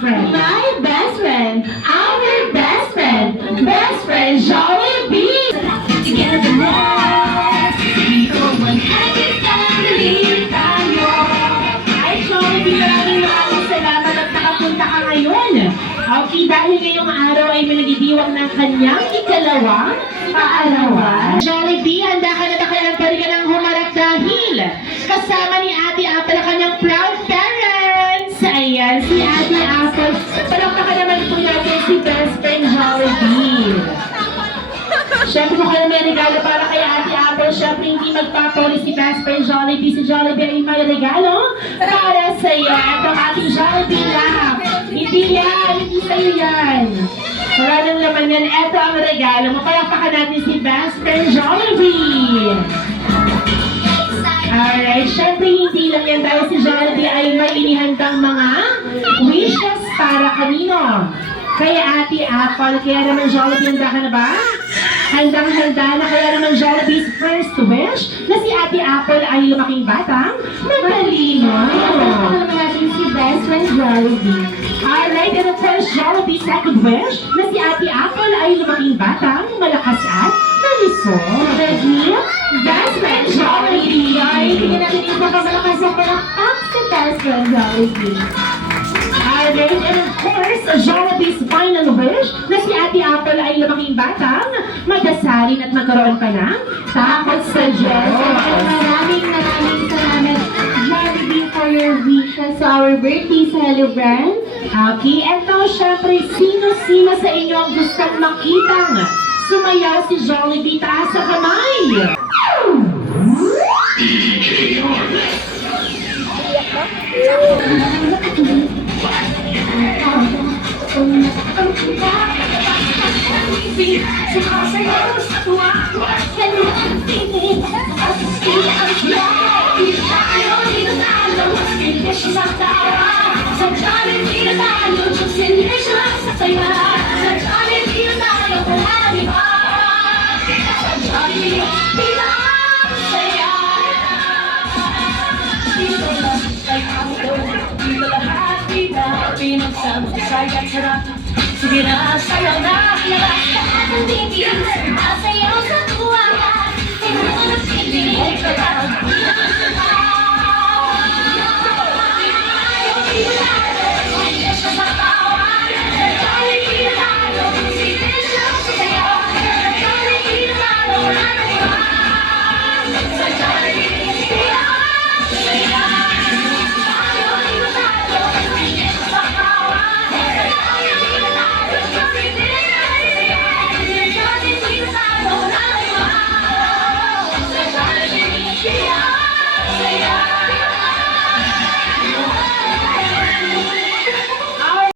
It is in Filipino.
friend? My best friend, our best friend Jollibee. Together now, we are one happy family tayo. Ay, Jollibee, maraming salamat at nakapunta ka ngayon. Okay, dahil ngayong araw ay may nagdidiwang ng kanyang ikalawang kaarawan. Jollibee, handa ka na ba kaya pa rin ka ng humarap dahil kasama ni Ate Apple ang kanyang proud parents. Ayan, si Ate Apple. Palakpakan naman po natin si best friend Jollibee. Siyempre kung kayo may regalo para kay Ate Apple, siyempre hindi magpapoli si best friend Jollibee. Si Jollibee ay may regalo para sa iyo. Ito ang ating Jollibee lang. Hindi yan, hindi sa'yo yan. Wala nang laman yan. Ito ang regalo. Mapalakpakan natin si best friend Jollibee. Alright, syempre hindi lang yan dahil si Jollibee ay may inihandang mga wishes para kanino? Kay Ate Apple. Kaya naman Jollibee, handa ka na ba? Handang-handa na. Kaya naman Jollibee's first wish na si Ate Apple ay lumaking batang matalino. Ano naman natin si best friend Jollibee. Alright, and of course, Jollibee's second wish na si Ate Apple ay lumaking batang malakas at malusog. Ready? Best friend Jollibee! Ay, tingnan natin yung pagkamalakas sa palakpak si best friend Jollibee. Alright, and of course, Jollibee's final wish na si Ate Apple ay lumaking batang magasalin at magkaroon pa ng takot sa Diyos. Maraming salamat Jollibee for your wishes sa our birthday celebrant. Okay, eto syempre, sino-sino sa inyo ang gustong makitang sumayaw si Jollibee? Taas sa kamay! Sumasayaw sa tuwa. Ganun ang tingin. At sila ang love. Tayo tinatalo. Hindi siya sa tawa. Sa Jollibee na tayo. Diyos hindi siya sa saya. Sa Jollibee na tayo. Palagi ba? Sa Jollibee pinasaya. Dito lang kay ako. Dito lahat pinagsama sa saya at sarap. Sige na, sayaw na, labas lahat ng tingin. Sumasayaw sa tuwa. Tinunod, hindi,